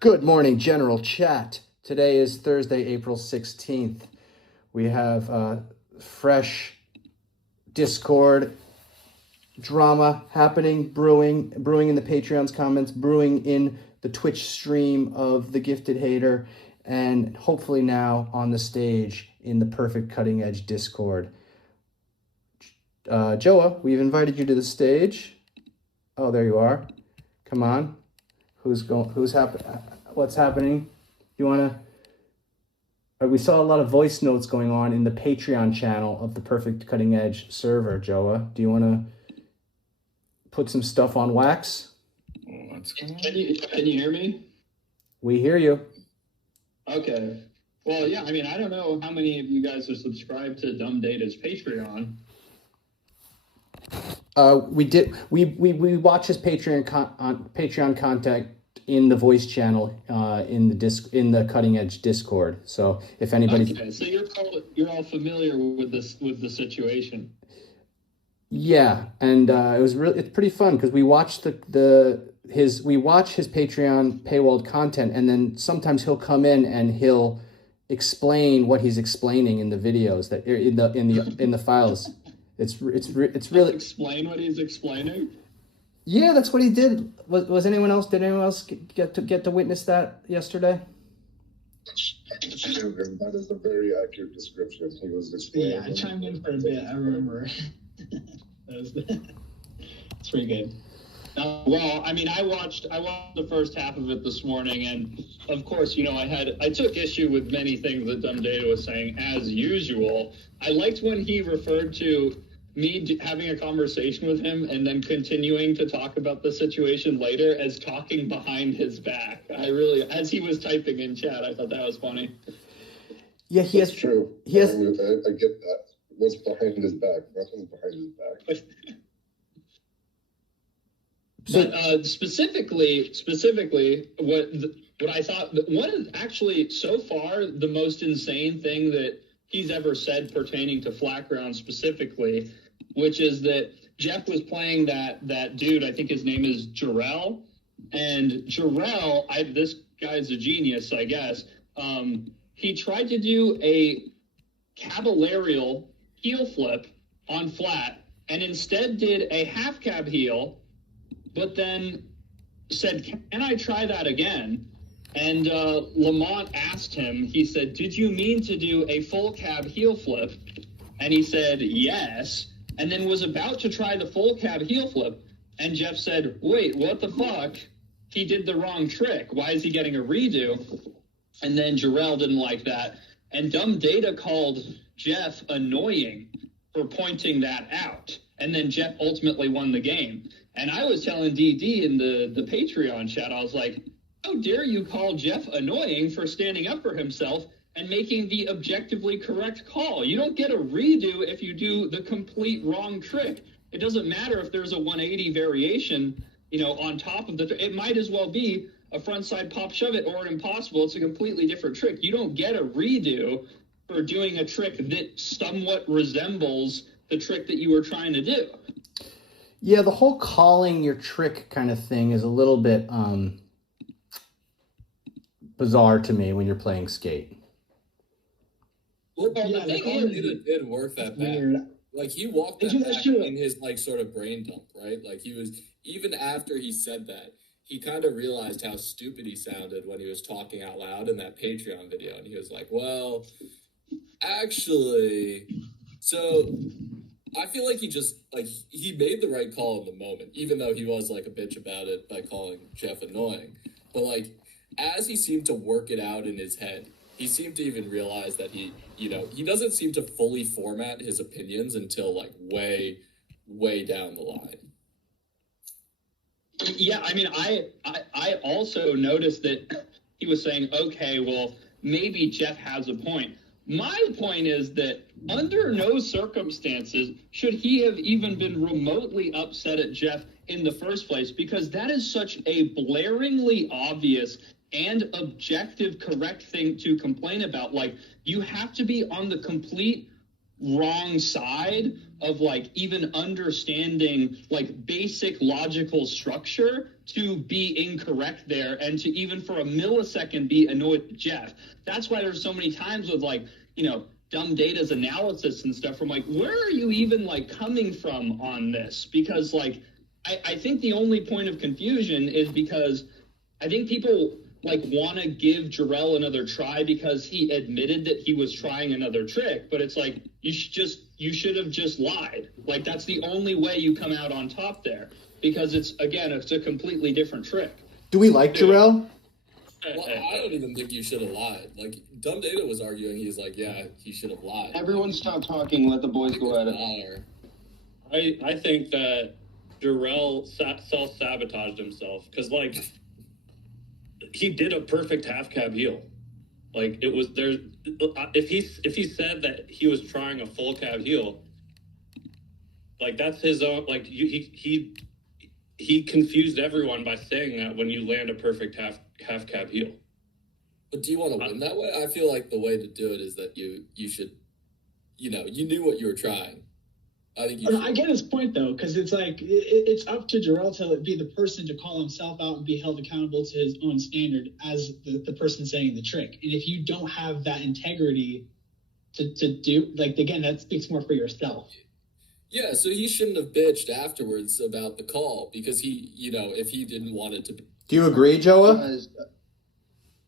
Good morning, General Chat. Today is Thursday, April 16th. We have fresh Discord drama happening, brewing in the Patreon's comments, brewing in the Twitch stream of The Gifted Hater, and hopefully now on the stage in the Perfect Cutting Edge Discord. Joa, we've invited you to the stage. Oh, there you are. Come on. What's happening? You want to? We saw a lot of voice notes going on in the Patreon channel of the Perfect Cutting Edge server, Joa. Do you want to put some stuff on wax? Can you hear me? We hear you. Okay. Well, yeah, I mean, I don't know how many of you guys are subscribed to Dumb Data's Patreon. We watch his Patreon content in the voice channel in the Cutting Edge Discord. So if anybody, okay, so you're all familiar with the situation. Yeah, and it's pretty fun because we watch his Patreon paywalled content, and then sometimes he'll come in and he'll explain what he's explaining in the videos that in the files. It's really explain what he's explaining. Yeah, that's what he did. Did anyone else get to witness that yesterday? That is a very accurate description. He was explaining. Yeah, I chimed in for a bit. I remember. It's pretty good. Well, I mean, I watched the first half of it this morning, and of course, you know, I took issue with many things that Dumb Data was saying, as usual. I liked when he referred to me having a conversation with him and then continuing to talk about the situation later as talking behind his back. As he was typing in chat, I thought that was funny. Yeah, That's true. I get that. What's behind his back? Nothing's behind his back. But specifically, what I thought, actually so far the most insane thing that he's ever said pertaining to Flatground specifically, which is that Jeff was playing that dude, I think his name is Jarrell, and Jarrell, this guy's a genius, I guess. He tried to do a caballerial heel flip on flat, and instead did a half cab heel, but then said, "Can I try that again?" And Lamont asked him, he said, "Did you mean to do a full cab heel flip?" And he said, "Yes," and then was about to try the full cab heel flip. And Jeff said, "Wait, what the fuck? He did the wrong trick. Why is he getting a redo?" And then Jarrell didn't like that. And Dumb Data called Jeff annoying for pointing that out. And then Jeff ultimately won the game. And I was telling DD in the Patreon chat, I was like, how dare you call Jeff annoying for standing up for himself and making the objectively correct call? You don't get a redo if you do the complete wrong trick. It doesn't matter if there's a 180 variation, you know, on top of it might as well be a frontside pop shove it or an impossible. It's a completely different trick. You don't get a redo for doing a trick that somewhat resembles the trick that you were trying to do. Yeah, the whole calling your trick kind of thing is a little bit bizarre to me when you're playing skate. Well, the thing is, it didn't work that bad. Like, he walked that back in his, like, sort of brain dump, right? Like, he was, even after he said that, he kind of realized how stupid he sounded when he was talking out loud in that Patreon video. And he was like, well, actually, so I feel like he just, like, he made the right call in the moment, even though he was, like, a bitch about it by calling Jeff annoying. But, like, as he seemed to work it out in his head, he seemed to even realize that he doesn't seem to fully format his opinions until, like, way, way down the line. Yeah, I mean, I also noticed that he was saying, okay, well, maybe Jeff has a point. My point is that under no circumstances should he have even been remotely upset at Jeff in the first place, because that is such a blaringly obvious and objective correct thing to complain about. Like, you have to be on the complete wrong side of, like, even understanding, like, basic logical structure to be incorrect there and to even for a millisecond be annoyed with Jeff. That's why there's so many times with like, dumb data's analysis and stuff from like, where are you even like coming from on this? Because like, I think the only point of confusion is because I think people like want to give Jarrell another try because he admitted that he was trying another trick, but it's like, you should have just lied. Like, that's the only way you come out on top there, because it's a completely different trick. Do we like Jarrell? Well, I don't even think you should have lied. Like, Dumb Data was arguing, he's like, yeah, he should have lied. Everyone stop talking, let the boys go at it. I think that Jarrell self-sabotaged himself because, like, he did a perfect half cab heel. Like, it was there. If he said that he was trying a full cab heel, like, that's his own. Like, he confused everyone by saying that when you land a perfect half cab heel. But do you want to win that way? I feel like the way to do it is that you should, you knew what you were trying. I think you should. I get his point, though, because it's like, it's up to Jarrell to be the person to call himself out and be held accountable to his own standard as the person saying the trick. And if you don't have that integrity to do, like, again, that speaks more for yourself. Yeah, so he shouldn't have bitched afterwards about the call because he, if he didn't want it to be. Do you agree, Joa?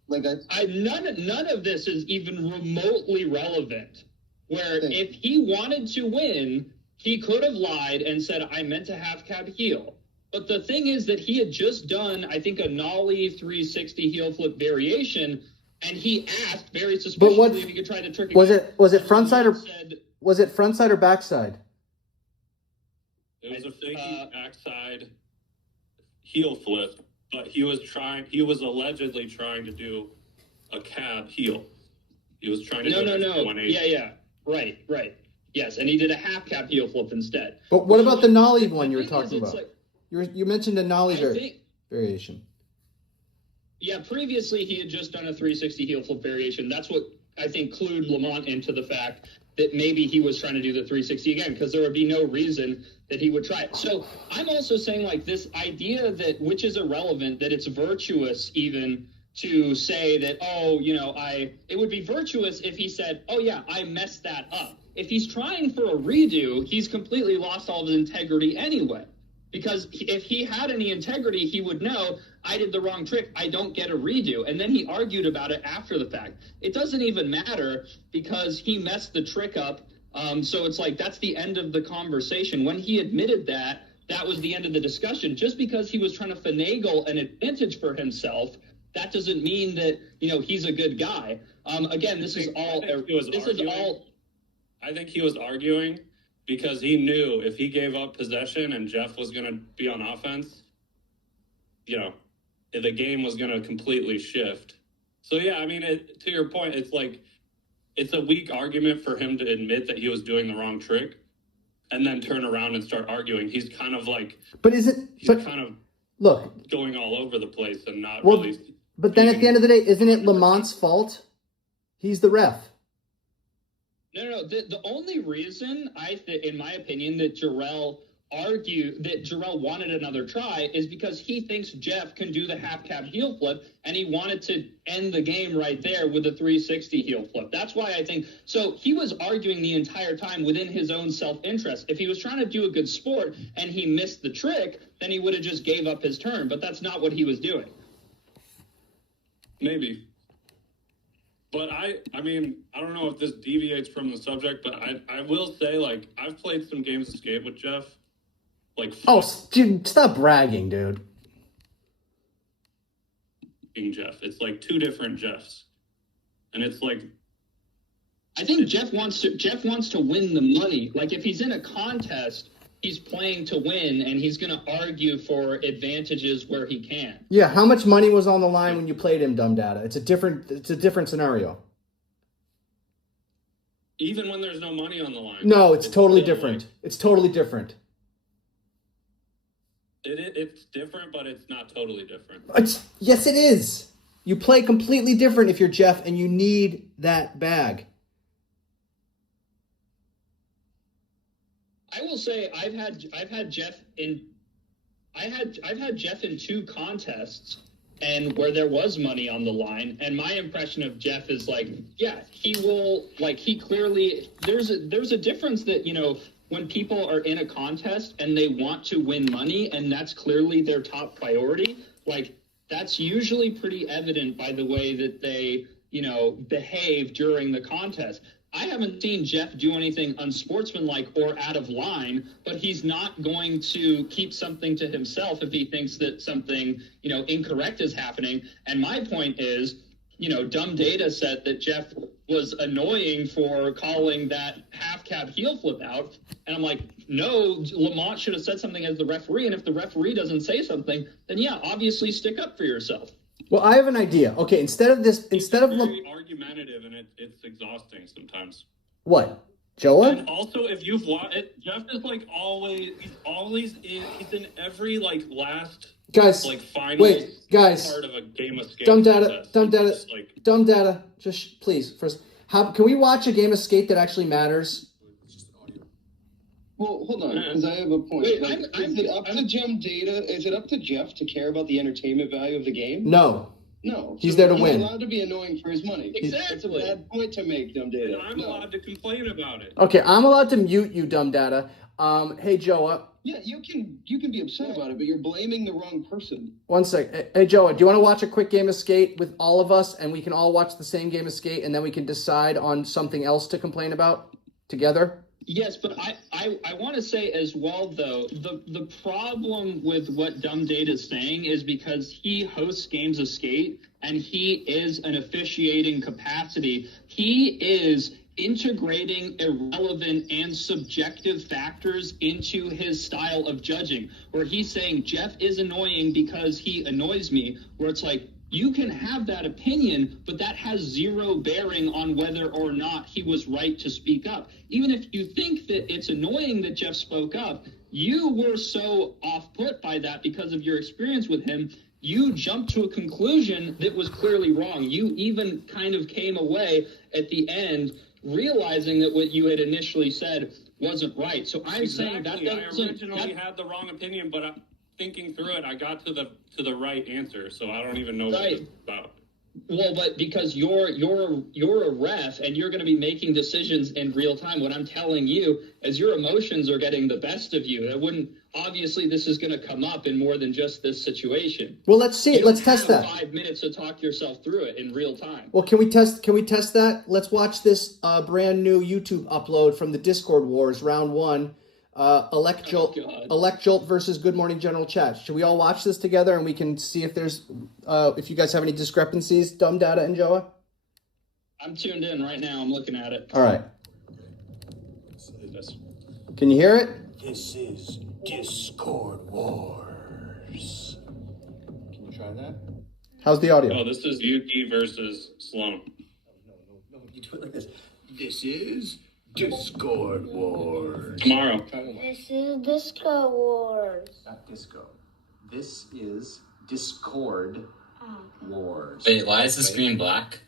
None of this is even remotely relevant. Where if he wanted to win, he could have lied and said, I meant to half cab heel. But the thing is that he had just done, I think, a nollie 360 heel flip variation, and he asked very suspiciously if he could try the trick again. Was it frontside or backside? It was a fakey backside heel flip, but he was allegedly trying to do a cab heel. He was trying to do No. 180. Yeah. Right. Yes, and he did a half cab heel flip instead. But what about the nollie one you were talking about? Like, you mentioned a nollie variation. Yeah, previously he had just done a 360 heel flip variation. That's what I think clued Lamont into the fact that maybe he was trying to do the 360 again, because there would be no reason that he would try it. So I'm also saying, like, this idea that, which is irrelevant, that it's virtuous even to say that, it would be virtuous if he said, oh yeah, I messed that up. If he's trying for a redo, he's completely lost all of his integrity anyway. Because if he had any integrity, he would know, I did the wrong trick, I don't get a redo. And then he argued about it after the fact. It doesn't even matter because he messed the trick up. So it's like, that's the end of the conversation. When he admitted that, that was the end of the discussion. Just because he was trying to finagle an advantage for himself, that doesn't mean that, he's a good guy. Again, this is all. I think he was arguing because he knew if he gave up possession and Jeff was going to be on offense, the game was going to completely shift. So, yeah, I mean, to your point, it's like, it's a weak argument for him to admit that he was doing the wrong trick and then turn around and start arguing. He's kind of like, look, going all over the place and not really. But then at the end of the day, isn't it Lamont's fault? He's the ref. No. The only reason in my opinion, that Jarrell wanted another try is because he thinks Jeff can do the half cab heel flip, and he wanted to end the game right there with the 360 heel flip. That's why I think so. He was arguing the entire time within his own self-interest. If he was trying to do a good sport and he missed the trick, then he would have just gave up his turn. But that's not what he was doing. Maybe. But I don't know if this deviates from the subject, but I will say, like, I've played some games of skate with Jeff. Like, dude, stop bragging, dude. Jeff. It's like two different Jeffs. And it's like, I think Jeff wants to win the money. Like, if he's in a contest, he's playing to win, and he's going to argue for advantages where he can. Yeah, how much money was on the line when you played him, Dumb Data? It's a different scenario. Even when there's no money on the line. No, it's totally different. It's totally different. It's different, but it's not totally different. Yes, it is. You play completely different if you're Jeff and you need that bag. I will say I've had Jeff in I've had Jeff in 2 contests and where there was money on the line, and my impression of Jeff is like, yeah, he will, like, he clearly, there's a difference that, you know, when people are in a contest and they want to win money and that's clearly their top priority, like, that's usually pretty evident by the way that they, you know, behave during the contest. I haven't seen Jeff do anything unsportsmanlike or out of line, but he's not going to keep something to himself if he thinks that something, you know, incorrect is happening. And my point is, you know, Dumb Data said that Jeff was annoying for calling that half cab heel flip out. And I'm like, no, Lamont should have said something as the referee. And if the referee doesn't say something, then yeah, obviously stick up for yourself. Well, I have an idea. Okay, instead of very argumentative, and it's exhausting sometimes. What, Joa? And also, if you've watched it, Jeff is like he's in every like last Guys, like final part of a game of skate. Dumb data. Just please, first, can we watch a game of skate that actually matters? Well, hold on, because I have a point. Wait, like, is it up to Dumb Data? Is it up to Jeff to care about the entertainment value of the game? No. No. He's there to win. He's allowed to be annoying for his money. Exactly. It's a bad point to make, Dumb Data. And I'm allowed to complain about it. Okay, I'm allowed to mute you, Dumb Data. Hey, Joa. Yeah, you can be upset about it, but you're blaming the wrong person. One sec. Hey, Joa, do you want to watch a quick game of skate with all of us, and we can all watch the same game of skate, and then we can decide on something else to complain about together? Yes, but I want to say as well, though, the problem with what Dumb Data is saying is because he hosts games of skate and he is an officiating capacity, he is integrating irrelevant and subjective factors into his style of judging, where he's saying Jeff is annoying because he annoys me, where it's like, you can have that opinion, but that has zero bearing on whether or not he was right to speak up. Even if you think that it's annoying that Jeff spoke up, you were so off-put by that because of your experience with him, you jumped to a conclusion that was clearly wrong. You even kind of came away at the end realizing that what you had initially said wasn't right. So I'm saying that I originally had the wrong opinion, but thinking through it, I got to the right answer, so I don't even know what it's about. Well, but because you're a ref and you're going to be making decisions in real time, what I'm telling you is your emotions are getting the best of you. Obviously this is going to come up in more than just this situation. Well, let's see it. Let's test that. 5 minutes to talk yourself through it in real time. Well, can we test that? Let's watch this brand new YouTube upload from the Discord Wars round 1. Elect Jolt versus Good Morning General Chat. Should we all watch this together and we can see if there's if you guys have any discrepancies, Dumb Data and Joa? I'm tuned in right now. I'm looking at it. All right. Can you hear it? This is Discord Wars. Can you try that? How's the audio? Oh, this is Yuki versus Sloan. No, you do it like this. This is Discord Wars. Tomorrow. This is Disco Wars. Not disco. This is Discord Wars. Wait, why is the screen black?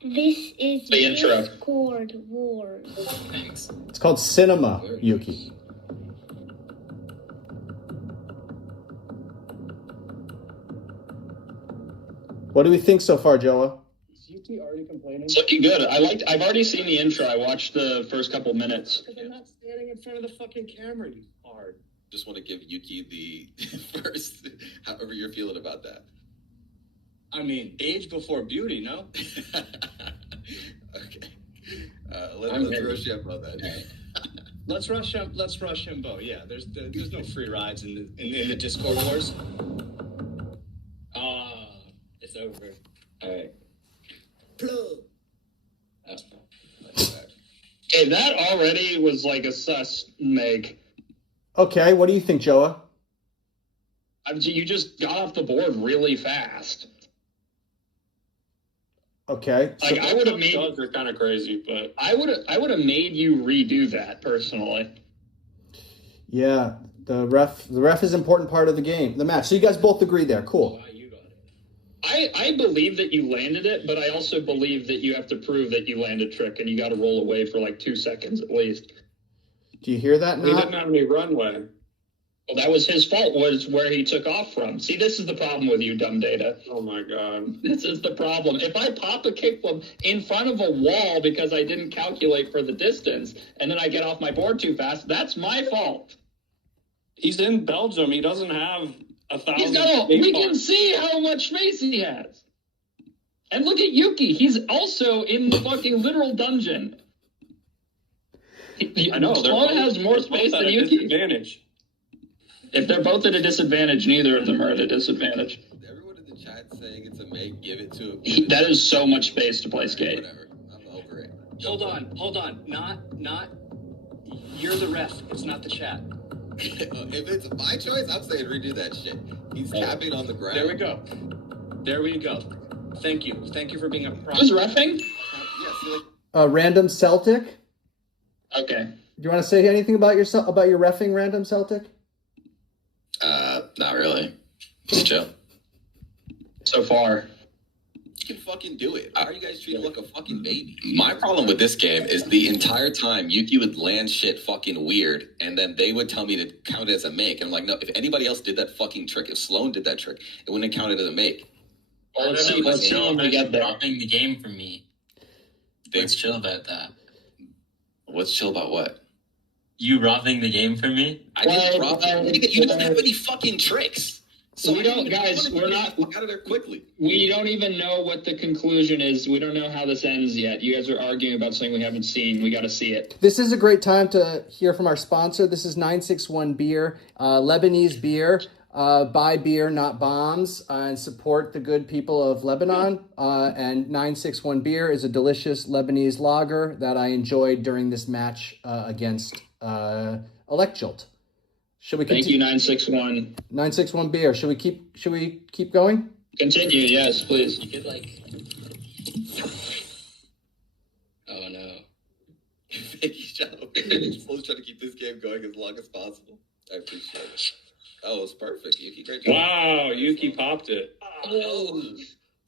This is The intro. Discord Wars. Thanks. It's called Cinema, Yuki. What do we think so far, Joa? Is Yuki already complaining? It's looking good. I've already seen the intro. I watched the first couple minutes. Because I'm not standing in front of the fucking camera, you hard. Just want to give Yuki the first, however you're feeling about that. I mean, age before beauty, no? Okay. Let's rush Jimbo then. Let's rush Jimbo. Yeah, there's no free rides in the Discord Wars. It's over. All right. Hey, that already was like a sus make. Okay, what do you think, Joa? You just got off the board really fast. Okay. Like I would have made. Dogs are kind of crazy, but I would have made you redo that personally. Yeah, the ref is an important part of the game, the match. So you guys both agree there. Cool. I believe that you landed it, but I also believe that you have to prove that you landed trick, and you got to roll away for like 2 seconds at least. Do you hear that he now? didn't have any runway. Well, that was his fault, was where he took off from. See, this is the problem with you, dumb data. Oh my god. This is the problem. If I pop a kickflip in front of a wall because I didn't calculate for the distance, and then I get off my board too fast, that's my fault. He's in Belgium. He doesn't have 1,000. We can see how much space he has. And look at Yuki. He's also in the fucking literal dungeon. I know. Sloan has more space than Yuki. Disadvantage. If they're both at a disadvantage, neither of them are at a disadvantage. Everyone in the chat saying it's a make, give it to him. That is so much space to play skate. Whatever. I'm over it. Hold on. Not. You're the ref. It's not the chat. If it's my choice, I'm saying redo that shit. He's tapping on the ground. There we go. Thank you for being a pro. Who's reffing? Random Celtic. Okay. Do you want to say anything about your reffing, Random Celtic? Not really. Just chill. So far. You can fucking do it. Why are you guys treating him like a fucking baby? My problem with this game is the entire time Yuki would land shit fucking weird, and then they would tell me to count it as a make. And I'm like, no, if anybody else did that fucking trick, if Sloan did that trick, it wouldn't count it as a make. Well, let's see when we get there. Dropping the game for me. Let's chill about that. What's chill about what? You robbing the game for me? I just dropped it. You don't have any fucking tricks. So we don't, guys, we're not out of there quickly. We don't even know what the conclusion is. We don't know how this ends yet. You guys are arguing about something we haven't seen. We got to see it. This is a great time to hear from our sponsor. This is 961 Beer, Lebanese beer. Buy beer, not bombs, and support the good people of Lebanon. And 961 Beer is a delicious Lebanese lager that I enjoyed during this match against Electjolt. Should we continue? Thank you, 961. 961 Beer. Should we keep going? Continue, yes, please. You could oh no. Thank you, Joe. Sloan's trying to keep this game going as long as possible. I appreciate it. Oh, it's perfect. Yuki, great job. Wow, Yuki popped it. Oh,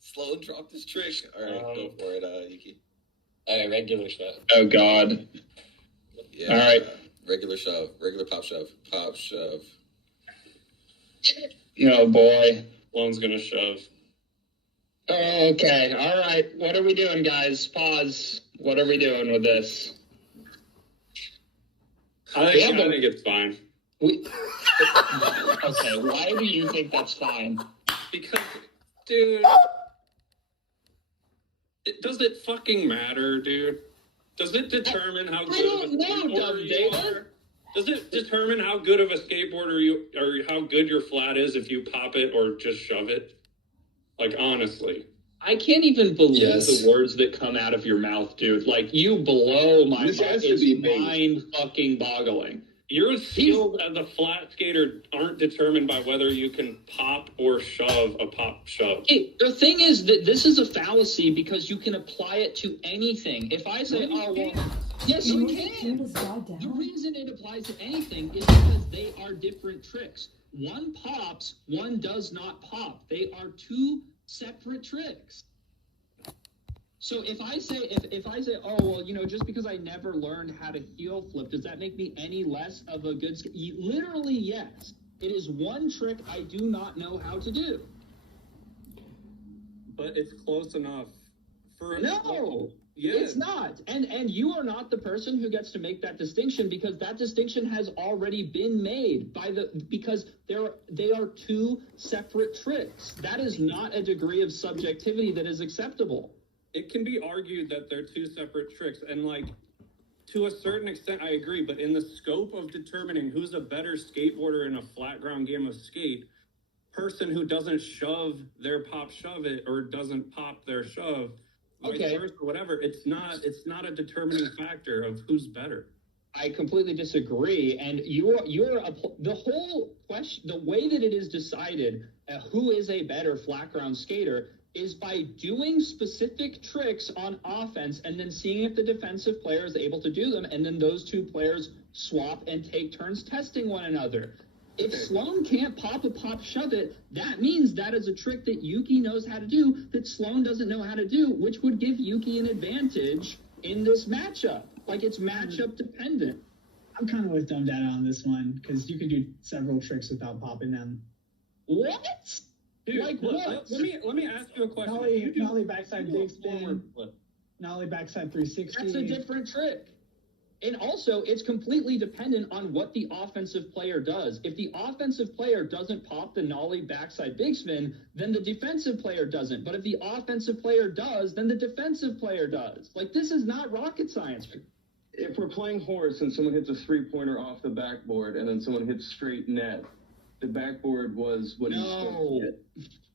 Sloan dropped his trick. All right, go for it, Yuki. All right, regular shove. Oh, God. Yeah, all right. Regular shove. Regular pop shove. Pop shove. Oh, boy. Sloan's going to shove. Okay, all right. What are we doing, guys? Pause. What are we doing with this? I think it's fine. Okay, why do you think that's fine? Because, dude, does it fucking matter, dude? Does it determine how good of a skateboarder you are? Does it determine how good of a skateboarder you or how good your flat is if you pop it or just shove it? Like, honestly. I can't even believe the words that come out of your mouth, dude. Like, you blow my mind. It's mind-fucking-boggling. Your skills as a flat skater aren't determined by whether you can pop or shove a pop shove. Hey, the thing is that this is a fallacy because you can apply it to anything. If I say, oh, well, yes, you can. The reason it applies to anything is because they are different tricks. One pops, one does not pop. They are two separate tricks. So if I say, oh, well, just because I never learned how to heel flip, does that make me any less of a good skater? Literally, yes. It is one trick I do not know how to do. But it's close enough. It's not. And you are not the person who gets to make that distinction because that distinction has already been made because they are two separate tricks. That is not a degree of subjectivity that is acceptable. It can be argued that they're two separate tricks, and to a certain extent, I agree. But in the scope of determining who's a better skateboarder in a flat ground game of skate, person who doesn't shove their pop shove it or doesn't pop their shove, vice versa, whatever, it's not a determining factor of who's better. I completely disagree, and the whole question, the way that it is decided who is a better flat ground skater is by doing specific tricks on offense and then seeing if the defensive player is able to do them, and then those two players swap and take turns testing one another. If Sloan can't pop a pop shove it, that means that is a trick that Yuki knows how to do that Sloan doesn't know how to do, which would give Yuki an advantage in this matchup. Like, it's matchup dependent. I'm kind of with Dumb Data on this one because you can do several tricks without popping them. What? Dude, Like look, what? let me ask you a question. Nollie backside big spin. Nollie backside 360. That's a different trick. And also, it's completely dependent on what the offensive player does. If the offensive player doesn't pop the nollie backside big spin, then the defensive player doesn't. But if the offensive player does, then the defensive player does. Like, this is not rocket science. If we're playing horse and someone hits a three-pointer off the backboard and then someone hits straight net, the backboard was what he's supposed to hit.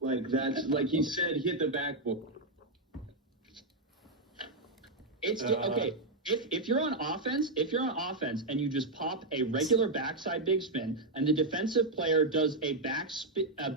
Like, that's, like he said, hit the backboard. It's, okay. If you're on offense and you just pop a regular backside big spin and the defensive player does a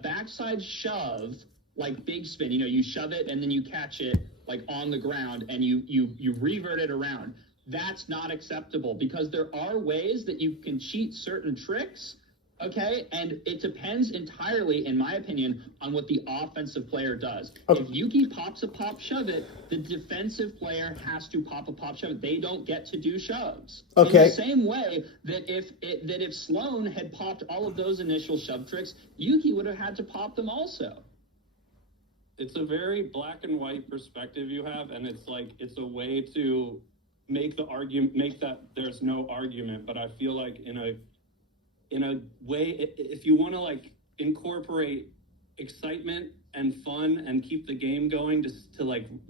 backside shove, like big spin, you shove it and then you catch it like on the ground and you revert it around. That's not acceptable because there are ways that you can cheat certain tricks. Okay, and it depends entirely, in my opinion, on what the offensive player does. Okay. If Yuki pops a pop shove it, the defensive player has to pop a pop shove it. They don't get to do shoves. Okay. In the same way that if Sloan had popped all of those initial shove tricks, Yuki would have had to pop them also. It's a very black and white perspective you have, and it's a way to make that there's no argument. But I feel like in a way, if you want to incorporate excitement and fun and keep the game going to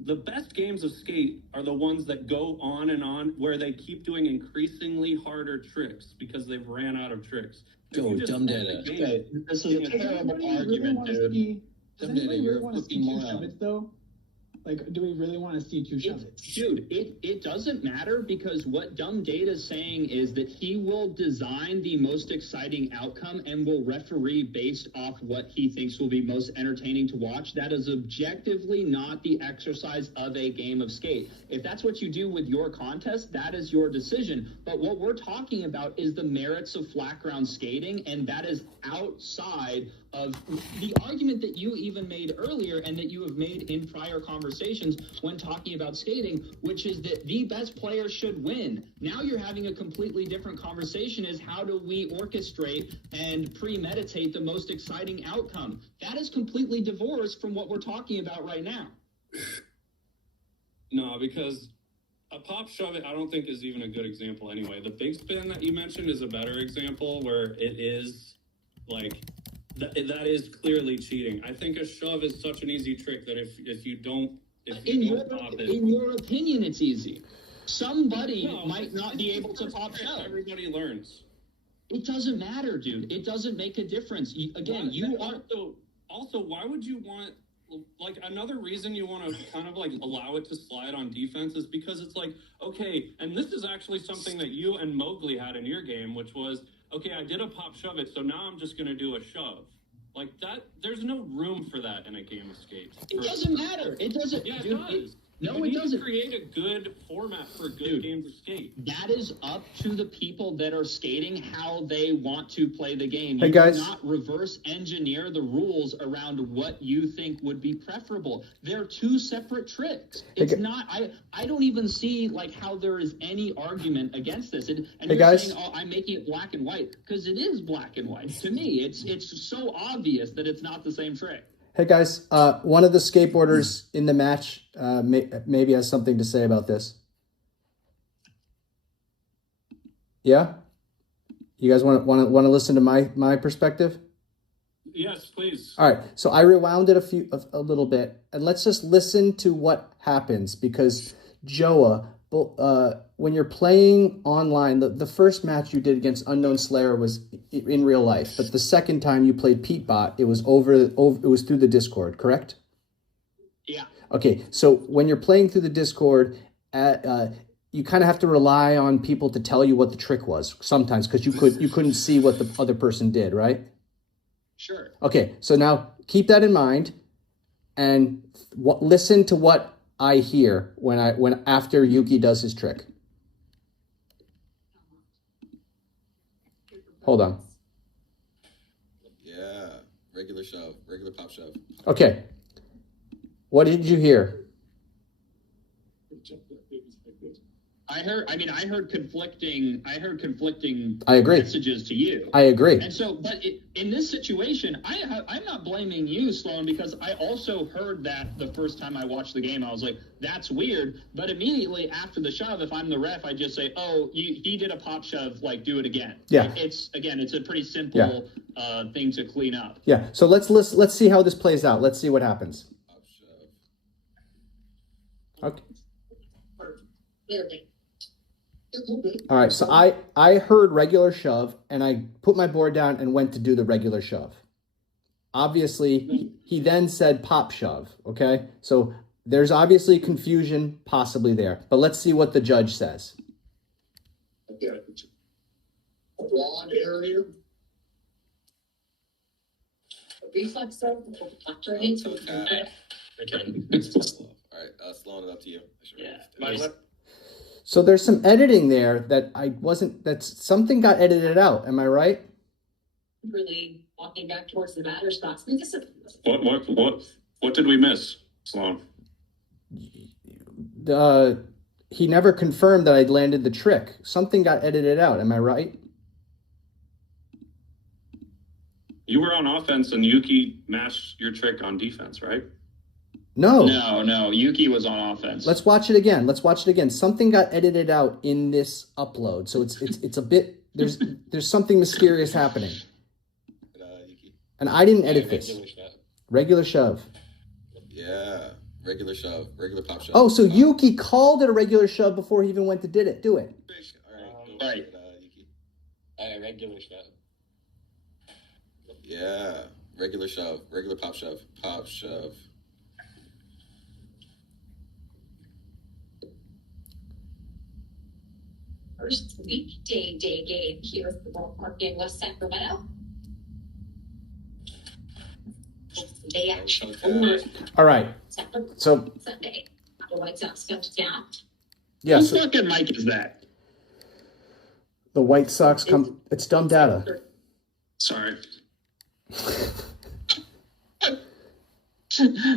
the best games of skate are the ones that go on and on where they keep doing increasingly harder tricks because they've ran out of tricks. Go Dumb Data. Okay, this is a terrible argument, dude. Does anybody really want to see two shove-its, though? Like, do we really want to see two shove-its? Dude, it doesn't matter because what Dumb Data is saying is that he will design the most exciting outcome and will referee based off what he thinks will be most entertaining to watch. That is objectively not the exercise of a game of skate. If that's what you do with your contest, that is your decision. But what we're talking about is the merits of flat ground skating, and that is outside of the argument that you even made earlier and that you have made in prior conversations when talking about skating, which is that the best player should win. Now you're having a completely different conversation is how do we orchestrate and premeditate the most exciting outcome? That is completely divorced from what we're talking about right now. No, because a pop shove it I don't think is even a good example anyway. The big spin that you mentioned is a better example where it is that is clearly cheating. I think a shove is such an easy trick that if you don't pop it. In your opinion, it's easy. Somebody might not be able to pop shove. Everybody learns. It doesn't matter, dude. It doesn't make a difference. Again, Also, why would you want another reason you want to kind of allow it to slide on defense is because it's okay, and this is actually something that you and Mowgli had in your game, which was okay, I did a pop shove it, so now I'm just going to do a shove. Like that, there's no room for that in a game of skate. It doesn't matter. It doesn't. Yeah, dude, it does. No, you it need doesn't. To create a good format for good games of skate. That is up to the people that are skating how they want to play the game. Hey, you guys. cannot reverse engineer the rules around what you think would be preferable. They're two separate tricks. It's not. I don't even see how there is any argument against this. And Hey, you're guys. saying, oh, I'm making it black and white because it is black and white. To me, it's so obvious that it's not the same trick. Hey guys, one of the skateboarders in the match maybe has something to say about this. Yeah, you guys want to listen to my perspective? Yes, please. All right, so I rewound it a little bit, and let's just listen to what happens because Joa, when you're playing online, the first match you did against Unknown Slayer was in real life, but the second time you played PeteBot, it was it was through the Discord, correct? Yeah. Okay, so when you're playing through the Discord, you kind of have to rely on people to tell you what the trick was sometimes because you couldn't see what the other person did, right? Sure. Okay, so now keep that in mind and listen to what I hear when after Yuki does his trick. Hold on. Yeah, regular shove, regular pop shove. Okay. What did you hear? I heard conflicting I agree. messages to you. I agree. And so, but in this situation, I'm not blaming you, Sloan, because I also heard that the first time I watched the game. I was like, that's weird. But immediately after the shove, if I'm the ref, I just say, oh, he did a pop shove, like, do it again. Yeah. It's a pretty simple thing to clean up. Yeah. So let's see how this plays out. Let's see what happens. Okay. All right, so I heard regular shove, and I put my board down and went to do the regular shove. Obviously, he then said pop shove, okay? So there's obviously confusion possibly there, but let's see what the judge says. Blonde area. Reflex though. Okay. All right, Sloan, it up to you. Yeah. So there's some editing there that something got edited out. Am I right? Really walking back towards the batter spots. What did we miss, Sloan? He never confirmed that I'd landed the trick. Something got edited out. Am I right? You were on offense and Yuki matched your trick on defense, right? No. Yuki was on offense. Let's watch it again. Something got edited out in this upload, so it's a bit there's something mysterious happening. And I didn't edit this. Regular shove. Yeah, regular shove, regular pop shove. Oh, so Yuki called it a regular shove before he even went to do it. All right, Right. Regular shove. Yeah, regular shove, regular pop shove, pop shove. First weekday game here at the ballpark in West Sacramento. Day action. All right. So Sunday, the White Sox come to town. Yes. Whose fucking mic is that? The White Sox come. It's dumb data. Sorry.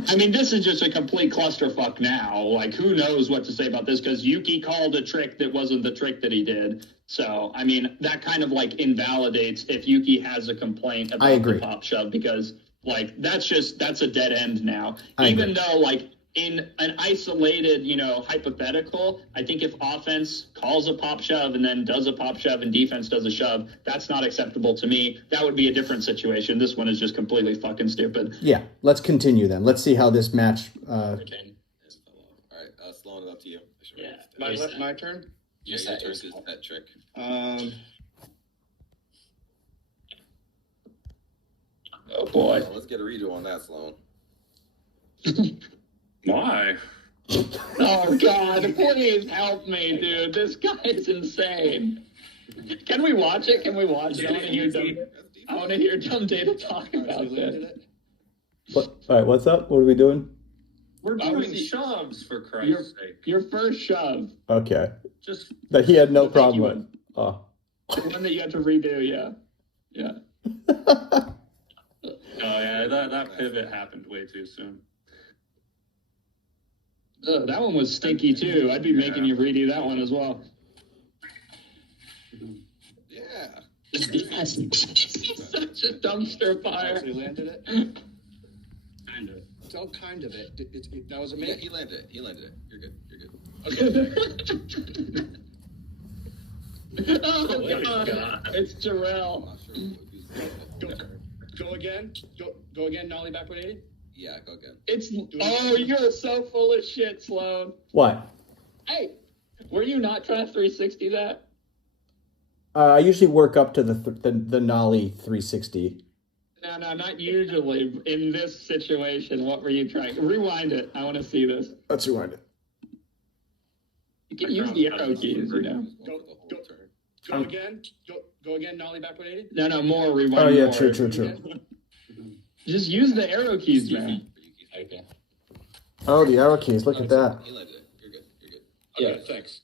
I mean, this is just a complete clusterfuck now. Like, who knows what to say about this? Because Yuki called a trick that wasn't the trick that he did. So, I mean, that kind of, like, invalidates if Yuki has a complaint about the pop shove. Because, like, that's a dead end now. Even though, like, in an isolated, hypothetical, I think if offense calls a pop shove and then does a pop shove and defense does a shove, that's not acceptable to me. That would be a different situation. This one is just completely fucking stupid. Yeah, let's continue then. Let's see how this match. All right, Sloan, it up to you. Yeah, my turn. Yeah, your turn is that trick. Oh boy. So let's get a redo on that, Sloan. Why? Oh God! Please help me, dude. This guy is insane. Can we watch it? I want to hear dumb data talk about this. All right, what's up? What are we doing? We're doing shoves, for Christ's sake. Your first shove. Okay. Just that he had no problem with. Oh. The one that you had to redo. Yeah. Oh yeah, that pivot happened way too soon. That one was stinky too. I'd be making you redo that one as well. Yeah. Such a dumpster fire. Actually landed it. Kind of. So kind of it. That was a Yeah, man. he landed it. You're good. Okay. Oh God. It's Jarrell. Go again. Go again. Nollie back 180. Yeah, go again. You're so full of shit, Sloan. What? Hey, were you not trying to 360 that? I usually work up to the Nollie 360. No, not usually. In this situation, what were you trying? Rewind it. I want to see this. Let's rewind it. You can use the arrow keys, Go again. Go again. Nollie back 180. No, more rewind. Oh yeah, more. true. Just use the arrow keys, man. Okay. Oh, the arrow keys. Look at that. He landed it. You're good. Okay, thanks.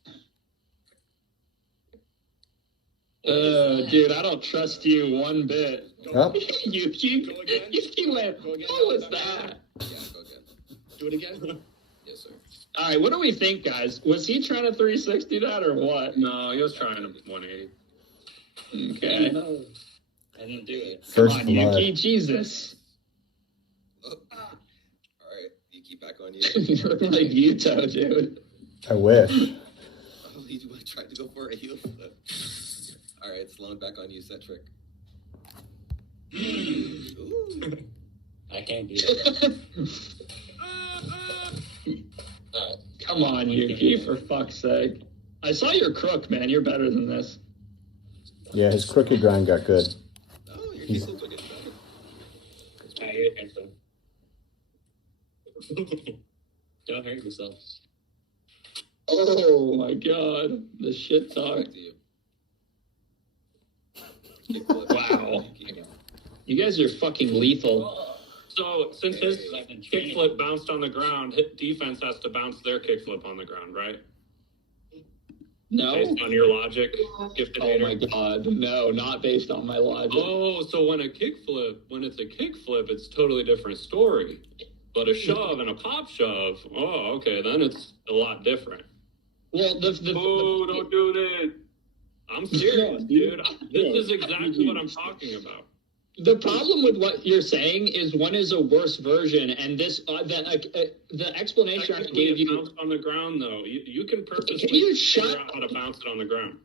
Dude, I don't trust you one bit. Yep. You went. What was that? Yeah, go again. Do it again. Yes, sir. All right, what do we think, guys? Was he trying to 360 that or what? No, he was trying a 180. Okay. No, I didn't do it. First Come on, blood. Yuki, Jesus. All right, Yuki, back on you. You look like Yuto, dude. I wish. Oh, he tried to go for a heel flip. All right, Sloan, back on you. Set trick. Ooh. I can't do that. Come on, Yuki, for fuck's sake. I saw your crook, man. You're better than this. Yeah, his crooked grind got good. Oh, your He's- heel flip getting better. I think so. Don't hurt yourself. Oh my god. The shit talk. Back to you. Wow. You guys are fucking lethal. So since his kickflip bounced on the ground, defense has to bounce their kickflip on the ground, right? No? Based on your logic, gifted Oh hater. my god. No, not based on my logic. Oh, so when it's a kickflip, it's a totally different story. But a shove and a pop shove, oh, okay, then it's a lot different. Well, don't do that. I'm serious, dude. This is exactly what I'm talking about. The problem with what you're saying is one is a worse version, and this the explanation I Technically, gave it you. bounced on the ground, though. You can purposely Can you figure shut out how to bounce it on the ground.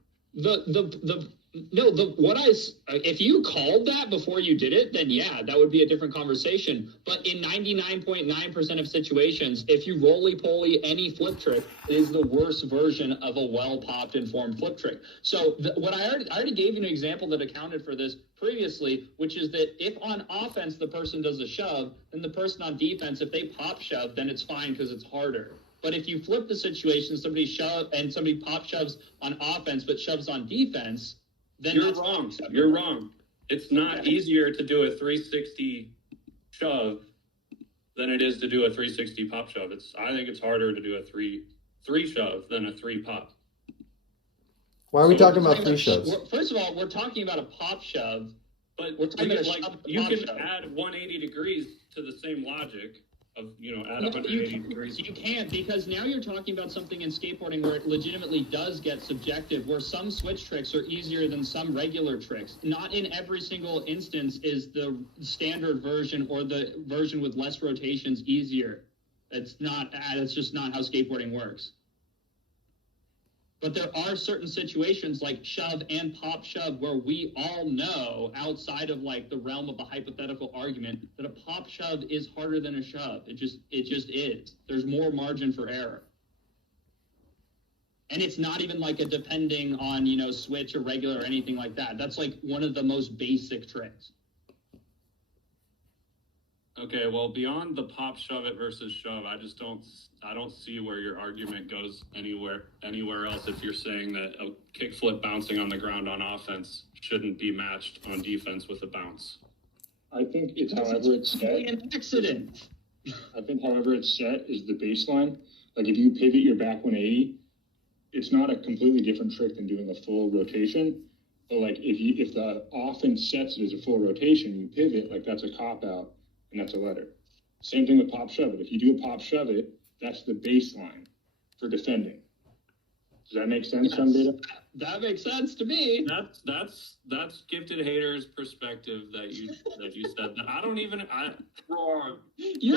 If you called that before you did it, then yeah, that would be a different conversation. But in 99.9% of situations, if you roly-poly any flip trick, it is the worst version of a well-popped informed flip trick. So I already gave you an example that accounted for this previously, which is that if on offense the person does a shove, then the person on defense, if they pop shove, then it's fine because it's harder. But if you flip the situation, somebody pop shoves on offense but shoves on defense, then You're wrong. You're wrong. It's not easier to do a 360 shove than it is to do a 360 pop shove. I think it's harder to do a three shove than a 3 pop. Why are we talking about 3 shoves? First of all, we're talking about a pop shove. But We're talking about you can shove. add 180 degrees to the same logic of, add No, 180 degrees. You can't, because now you're talking about something in skateboarding where it legitimately does get subjective, where some switch tricks are easier than some regular tricks. Not in every single instance is the standard version or the version with less rotations easier. That's just not how skateboarding works. But there are certain situations like shove and pop shove where we all know, outside of like the realm of a hypothetical argument, that a pop shove is harder than a shove. It just is. There's more margin for error. And it's not even like a depending on, switch or regular or anything like that. That's like one of the most basic tricks. Okay, well, beyond the pop shove it versus shove, I don't see where your argument goes anywhere else if you're saying that a kickflip bouncing on the ground on offense shouldn't be matched on defense with a bounce. I think it's however it's set. An accident. I think however it's set is the baseline. Like if you pivot your back 180, it's not a completely different trick than doing a full rotation. But like if the offense sets it as a full rotation, you pivot, like that's a cop out. And that's a letter. Same thing with pop shove it. If you do a pop shove it, that's the baseline for defending. Does that make sense, Data? That makes sense to me. That's gifted haters' perspective that you said. I don't even wrong. You're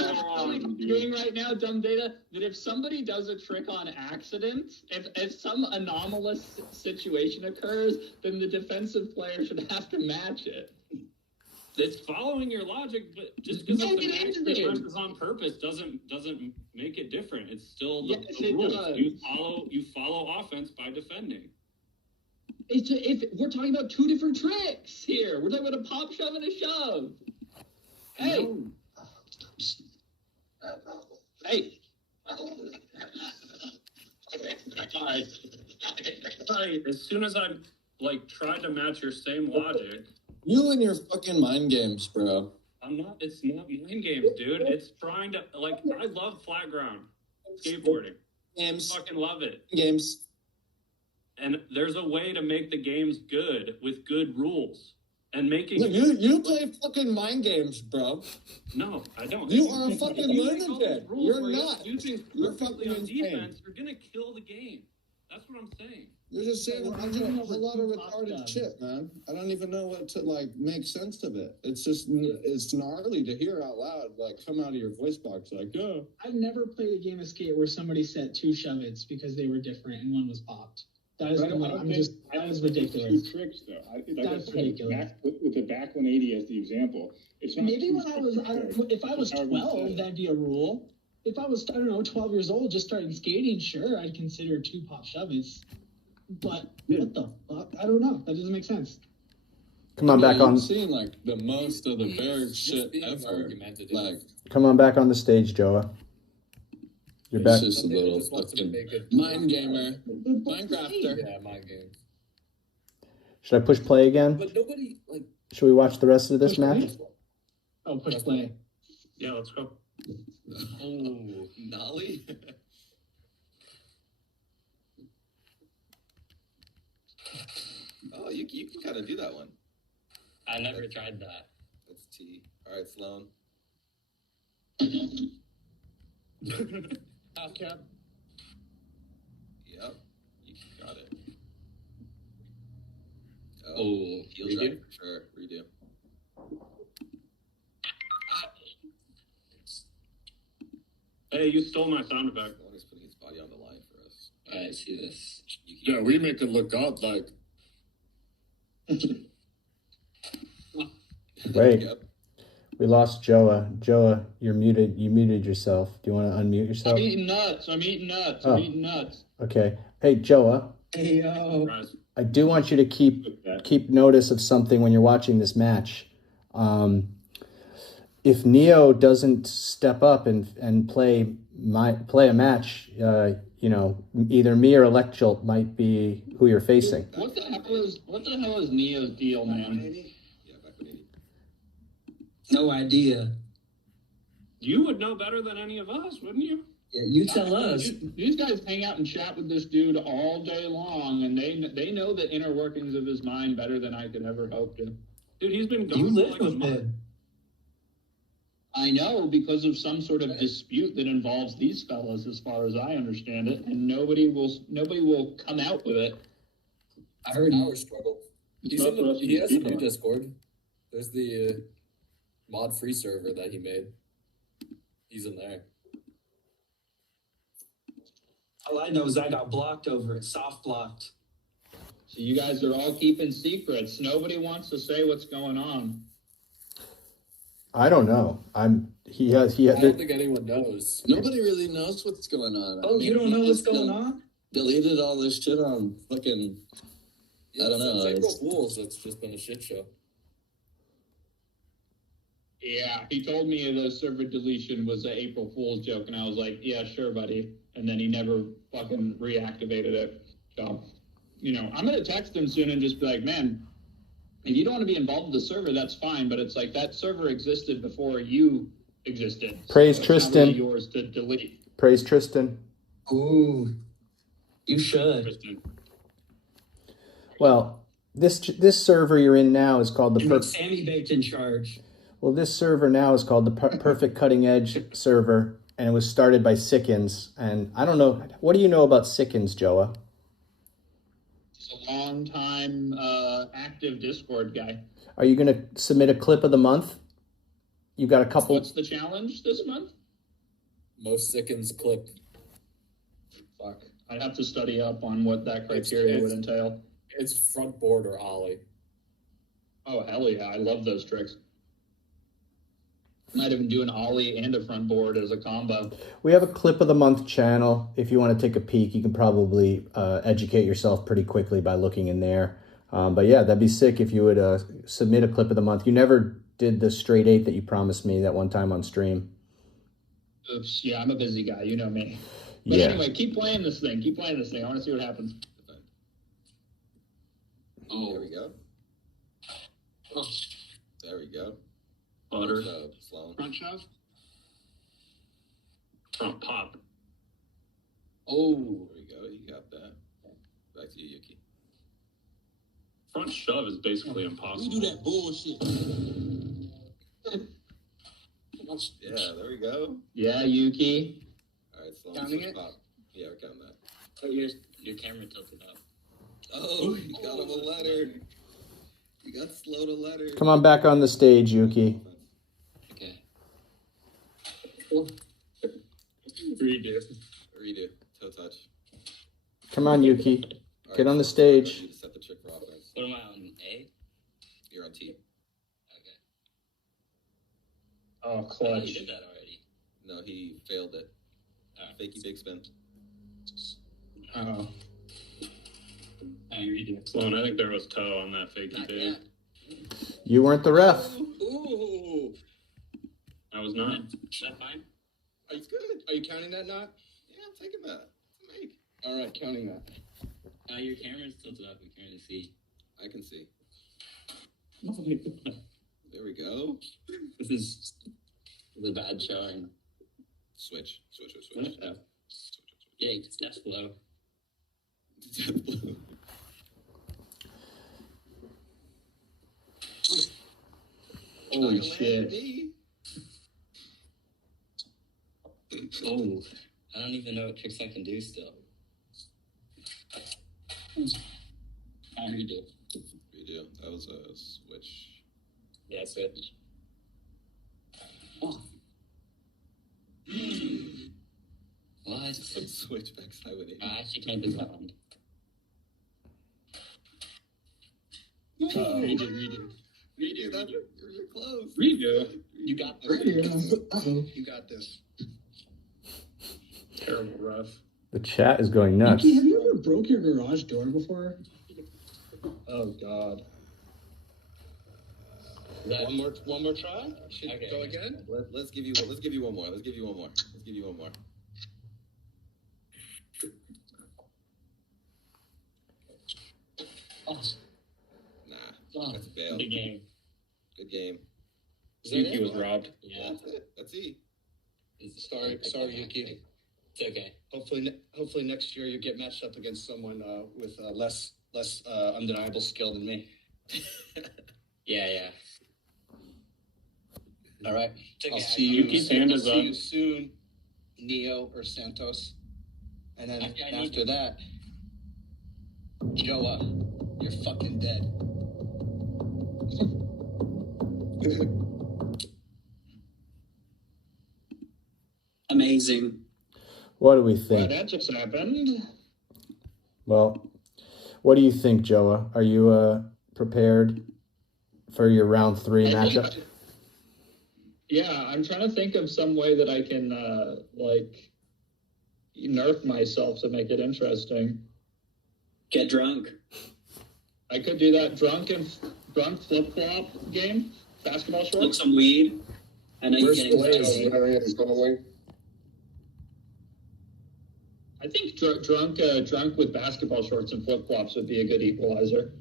doing right now, dumb data, that if somebody does a trick on accident, if some anomalous situation occurs, then the defensive player should have to match it. It's following your logic, but just because it's an accident versus on purpose doesn't make it different. It's still the rules. Does. You follow offense by defending. If we're talking about two different tricks here, we're talking about a pop shove and a shove. Hey, No. hey. Sorry. As soon as I tried to match your same logic. You and your fucking mind games, bro. It's not mind games, dude. It's trying to, I love flat ground skateboarding. Games. Fucking love it. Games. And there's a way to make the games good with good rules. and making. Look, you play fucking mind games, bro. No, I don't. You are a fucking If you make all these lunatic. rules You're where not. Using You're perfectly fucking on insane. defense, you're gonna kill the game. That's what I'm saying. You're just saying a bunch of a lot of retarded shit, man. I don't even know what to like make sense of it. It's just it's gnarly to hear out loud, like come out of your voice box, like yeah. I've never played a game of skate where somebody set 2 shove-its because they were different and one was popped. That is that is ridiculous. Two tricks though. That's ridiculous. With the back 180 as the example, it's not Maybe when if I was 12, that'd be a rule. If I was, 12 years old, just starting skating, sure, I'd consider 2 pop shove-its. But what the fuck? I don't know. That doesn't make sense. Come on back on. You've seen like the most of the bear shit ever. Like, come on back on the stage, Joa. You're back. It's just a little fucking mind gamer, Minecrafter. Yeah, mind games. Should I push play again? But nobody like. Should we watch the rest of this match? Oh, push play. Yeah, let's go. Oh, Nolly. Oh, you can kind of do that one. I never tried that. That's T. All right, Sloan. Half cap. Yep, you got it. Oh, feels redo? right for sure. Redo. Hey, you stole my sound effect. Sloan is putting his body on the line for us. I see this. Yeah, we make it look godlike. Wait. Yep. We lost Joa. Joa, you're muted. You muted yourself. Do you want to unmute yourself? I'm eating nuts. I'm eating nuts. Okay. Hey, Joa. Hey, yo. I do want you to keep notice of something when you're watching this match. If Neo doesn't step up and play a match, either me or Electjolt might be who you're facing. What the hell is Neo's deal, man? No idea. You would know better than any of us, wouldn't you? Yeah, you tell us. These guys hang out and chat with this dude all day long, and they know the inner workings of his mind better than I could ever hope to. Dude, he's been gone. You for live like a with month. him. I know, because of some sort of dispute that involves these fellas, as far as I understand it, and nobody will come out with it. I heard our struggle. He has a new Discord. There's the mod free server that he made. He's in there. All I know is I got blocked over it, soft blocked. So you guys are all keeping secrets. Nobody wants to say what's going on. I don't know. I don't think anyone knows. Nobody really knows what's going on. Oh, you don't know what's going on? Deleted all this shit on fucking. Yeah, I don't know. Since April Fools, it's just been a shit show. Yeah, he told me the server deletion was an April Fool's joke, and I was like, yeah, sure, buddy. And then he never fucking reactivated it. So, I'm going to text him soon and just be like, man, if you don't want to be involved with the server, that's fine. But it's like that server existed before you existed. Praise so Tristan. It's not really yours to delete. Praise Tristan. Ooh, you should. Well, this server you're in now is called the Sammy baked in charge. Well, this server now is called the Perfect Cutting Edge server, and it was started by Sickens. And I don't know, what do you know about Sickens, Joa? He's a long-time active Discord guy. Are you going to submit a clip of the month? You got a couple. What's the challenge this month? Most Sickens clip. Fuck. I'd have to study up on what that criteria would entail. It's front board or ollie. Oh, hell yeah. I love those tricks. Might even do an ollie and a front board as a combo. We have a clip of the month channel. If you want to take a peek, you can probably educate yourself pretty quickly by looking in there. But yeah, that'd be sick if you would submit a clip of the month. You never did the straight 8 that you promised me that one time on stream. Oops. Yeah, I'm a busy guy. You know me. But anyway, keep playing this thing. I want to see what happens. Oh, there we go. Oh. There we go. Butter. Sloan. Front shove. Front pop. Oh, there we go. You got that. Back to you, Yuki. front shove is basically impossible. We do that bullshit. Yeah, there we go. Yeah, Yuki. All right, Sloan. Counting switch it? pop. Yeah, we're counting that. Put your camera tilted up. Oh, you got him a letter. You got Sloan a letter. Come on back on the stage, Yuki. Okay. Redo. Redo. Toe touch. Come on, Yuki. All Get right, on the so I need stage. you to set the trick for offense. What am I on? A? You're on T. Oh, I thought you clutch. did that already. No, he failed it. Fakey big spin. Oh. I redo. Sloan, I think there was toe on that fakey big. You weren't the ref. Ooh. I was not. Is that fine? Are you good? Are you counting that knot? Yeah, I'm taking that. It's a make. All right, counting that. Your camera's tilted up. We can't really see. I can see. There we go. This is a bad showing. Switch. Oh. Yikes, that's low. Holy shit. Oh, I don't even know what tricks I can do still. I redo. Redo. That was a switch. Yeah, switch. Oh. What? Switch backside with it. I actually can't do that one. Redo. You're close. Redo. You got this. You got this. Terrible ref. The chat is going nuts. Yuki, have you ever broke your garage door before? Oh, God. One more try. Should Okay. go again. Let's give you one more. Let's give you one more. Oh, Nah, that's a bail. good game. Good game. Yuki was robbed. Yeah. That's it. That's E. Sorry, Yuki. It's okay. Hopefully next year you get matched up against someone with less undeniable skill than me. Yeah. All right. It's okay. I'll see Yuki's hand is you up. soon, Neo or Santos, and then I need after that, Joa, you're fucking dead. Amazing. What do we Well, think? that just happened. Well, what do you think, Joa? Are you prepared for your round 3 matchup? Yeah, I'm trying to think of some way that I can nerf myself to make it interesting. Get drunk. I could do that drunk flip flop game, basketball Smoke shorts. some weed. I know you're Where's getting Blaze? thirsty. Where he is going? I think drunk with basketball shorts and flip flops would be a good equalizer.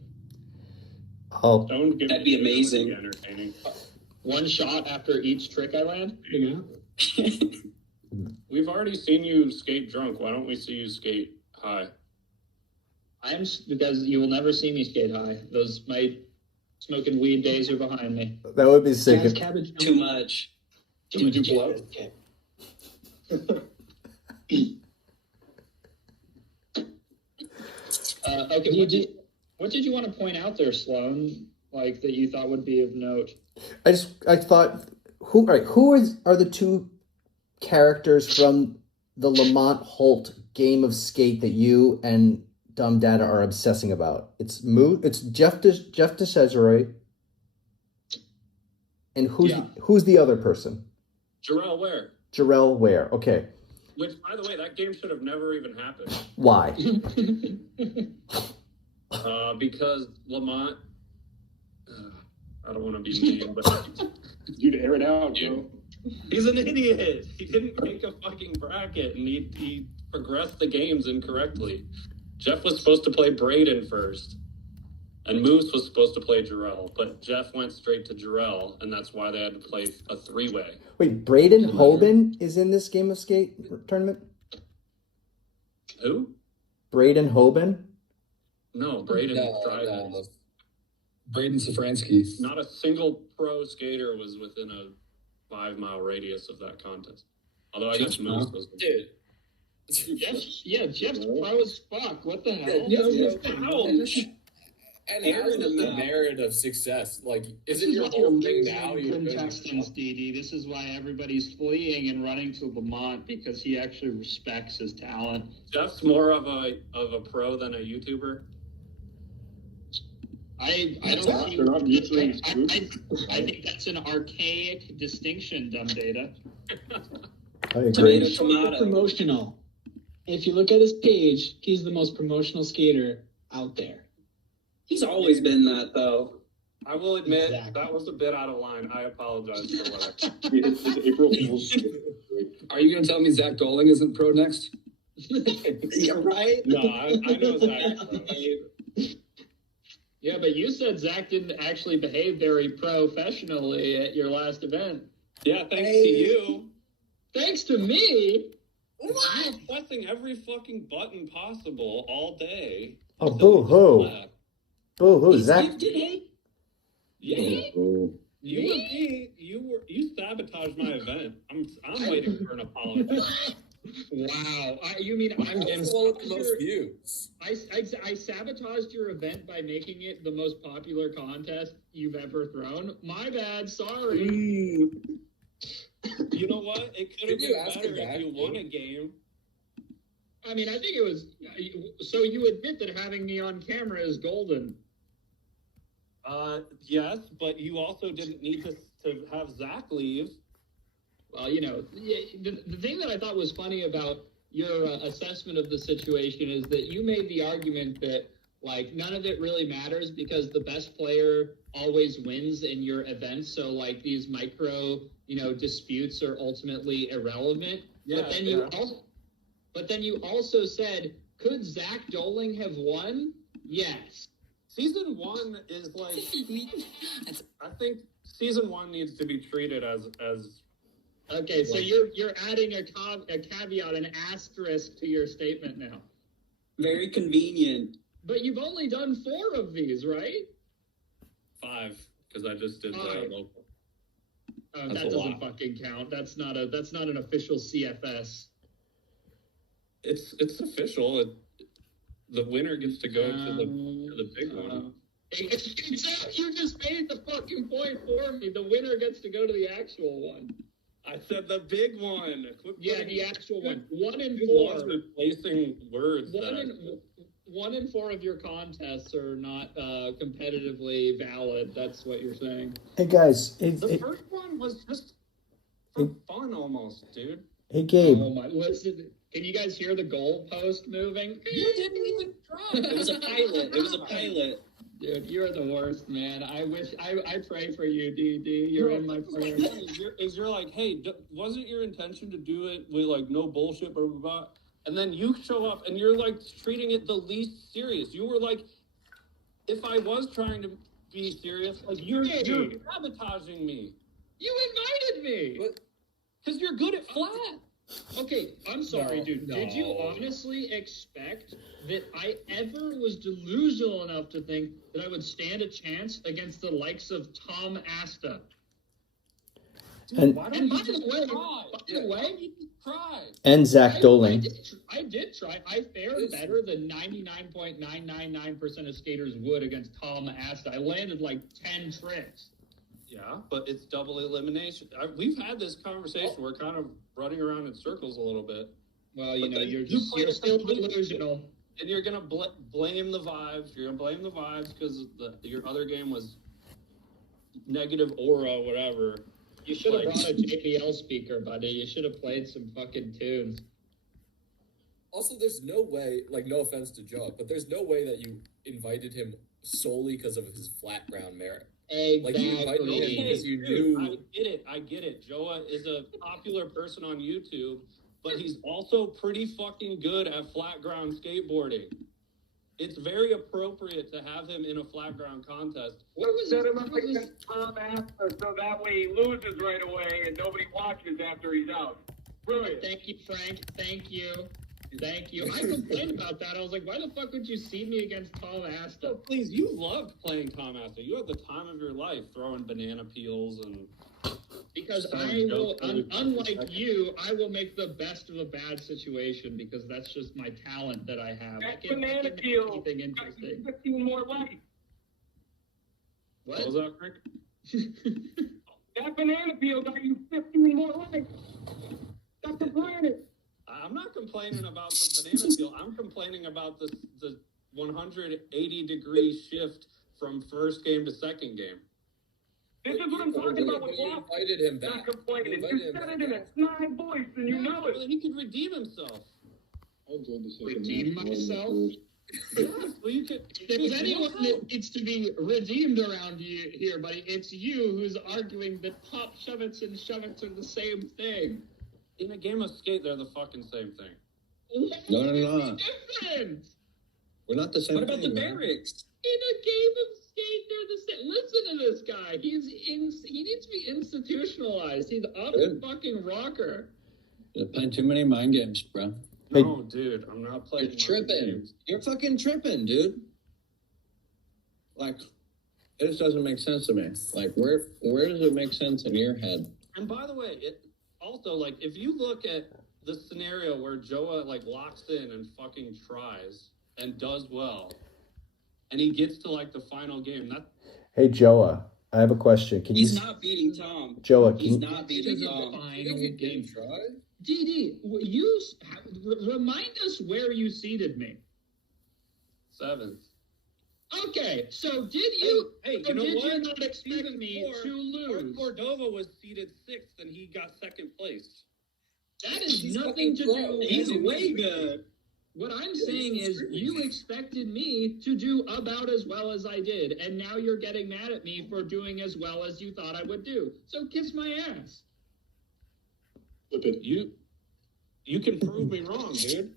Oh, Don't give That'd be me amazing. entertaining. One shot after each trick I land. Yeah. We've already seen you skate drunk. Why don't we see you skate high? Because you will never see me skate high. My smoking weed days are behind me. that would be sick. Jazz If, cabbage. Too much. Do we do blow? Okay, what did you want to point out there, Sloan? Like that you thought would be of note? I thought, who are the two characters from the Lamont Holt game of skate that you and Dumb Data are obsessing about? It's Jeff DeCesare, and who's the other person? Jarrell Ware. Jarrell Ware. Okay, Which, by the way, that game should have never even happened. why? Because Lamont, I don't want to be mean, but You'd air it out, bro. he's an idiot. He didn't make a fucking bracket, and he progressed the games incorrectly. Jeff was supposed to play Braden first, and Moose was supposed to play Jarrell, but Jeff went straight to Jarrell, and that's why they had to play a 3-way. Wait, Braden Hoban is in this game of skate tournament? Who? Braden Hoban? No, Braden No, Dryden. Braden Safransky. Not a single pro skater was within a 5-mile radius of that contest. Although I guess Moose was. Dude. Jeff's pro as fuck. What the hell? Ouch. And has the merit of success. Like, is it your whole thing now? Contestants, DD. This is why everybody's fleeing and running to Lamont, because he actually respects his talent. Jeff's more of a pro than a YouTuber. I don't see. They're not mutually exclusive. I think that's an archaic distinction, dumb data. I agree. He's promotional. If you look at his page, he's the most promotional skater out there. He's always been that, though. I will admit that was a bit out of line. I apologize for what I. It's April Fool's. Are you going to tell me Zach Doling isn't pro next? Yeah, right? No, I know Zach. Yeah, but you said Zach didn't actually behave very professionally at your last event. Yeah, thanks to you. Thanks to me? What? You're pressing every fucking button possible all day. Oh, boo-hoo. Boo-hoo, Zach. Yeah. You sabotaged my event. I'm waiting for an apology. Wow. You mean I'm the most views? I sabotaged your event by making it the most popular contest you've ever thrown? My bad. Sorry. You know what? It could have been better if you won a game. I mean, I think it was. So you admit that having me on camera is golden. Yes, but you also didn't need to have Zach leave. Well, you know, the thing that I thought was funny about your assessment of the situation is that you made the argument that, like, none of it really matters because the best player always wins in your events. So, like, these micro, disputes are ultimately irrelevant. Yeah, but then you also said, could Zach Doling have won? Yes. Season 1 is like, I think season 1 needs to be treated as. Okay, so you're adding a caveat, an asterisk to your statement now. Very convenient. But you've only done 4 of these, right? 5, because I just did the local. That doesn't fucking count. That's not an official CFS. It's official. The winner gets to go to the big one. You just made the fucking point for me. The winner gets to go to the actual one. I said the big one. The actual one. 1 in 4. Replacing words. 1 in 4 of your contests are not competitively valid. That's what you're saying. Hey guys, the first one was just for fun, almost, dude. Hey Gabe. Oh my! Listen, can you guys hear the goalpost moving? You didn't even try. It was a pilot. Dude, you're the worst, man. I pray for you, DD. You're in my prayers. You're like, hey, wasn't your intention to do it with, like, no bullshit, blah, blah, blah? And then you show up and you're, like, treating it the least serious. You were like, if I was trying to be serious, like, you're sabotaging me. You invited me. Because you're good at flat. Okay, I'm sorry, dude. No. Did you honestly expect that I ever was delusional enough to think that I would stand a chance against the likes of Tom Asta? Dude, by the way, and Zach Doling. I did try. I fared better than 99.999% of skaters would against Tom Asta. I landed like 10 tricks. Yeah, but it's double elimination. We've had this conversation. We're kind of running around in circles a little bit. Well, you're still delusional. And you're going to blame the vibes. You're going to blame the vibes because your other game was negative aura, whatever. You should have brought a JBL speaker, buddy. You should have played some fucking tunes. Also, there's no way, like, no offense to Joe, but there's no way that you invited him solely because of his flat ground merit. Exactly. Like, you invited him because you knew. I get it. Joa is a popular person on YouTube, but he's also pretty fucking good at flat ground skateboarding. It's very appropriate to have him in a flat ground contest. Set him up against Tom Asta so that way he loses right away and nobody watches after he's out. Brilliant. Thank you, Frank. Thank you. Thank you. I complained about that. I was like, why the fuck would you seed me against Tom Asta? Oh, please, you loved playing Tom Asta. You had the time of your life throwing banana peels and. Because I will, unlike you, I will make the best of a bad situation because that's just my talent that I have. That I can banana make peel anything got you interesting. 15 more likes. What was that, Rick? That banana peel got you 15 more likes. That's the planet. I'm not complaining about the banana peel. I'm complaining about the 180-degree shift from first game to second game. This is what I'm talking about with Boston. Invited him back. Not complaining. You You invited said him it in a snide voice, and you know it. Well, he could redeem himself. Redeem myself? Yes, well, you could. If there's anyone that needs to be redeemed around you here, buddy, it's you who's arguing that Pop Shovets and Shovets are the same thing. In a game of skate, they're the fucking same thing. No, no, no. Different. We're not the same. What about the thing, man. barracks? In a game of skate, they're the same. Listen to this guy. He needs to be institutionalized. He's a fucking rocker. You're playing too many mind games, bro. No, dude, I'm not playing. You're tripping. You're fucking tripping, dude. Like, it just doesn't make sense to me. Like, where does it make sense in your head? And by the way, also, like, if you look at the scenario where Joa, like, locks in and fucking tries and does well, and he gets to, like, the final game, that... Hey, Joa, I have a question. Can He's you... not beating Tom. Joa, He's not beating Tom. Final game. DD, you remind us where you seated me. 7th. Okay, so did you? Hey, or you know did what? you not expect me to lose? Cordova was seated 6th, and he got 2nd place. That is nothing to do. He's way good. What I'm saying is, you expected me to do about as well as I did, and now you're getting mad at me for doing as well as you thought I would do. So kiss my ass. You can prove me wrong, dude.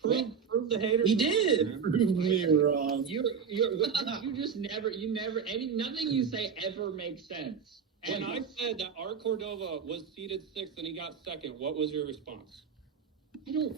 Prove the haters. He did. Prove me wrong. You just never, nothing you say ever makes sense. When I said that our Cordova was seated 6th and he got 2nd, what was your response?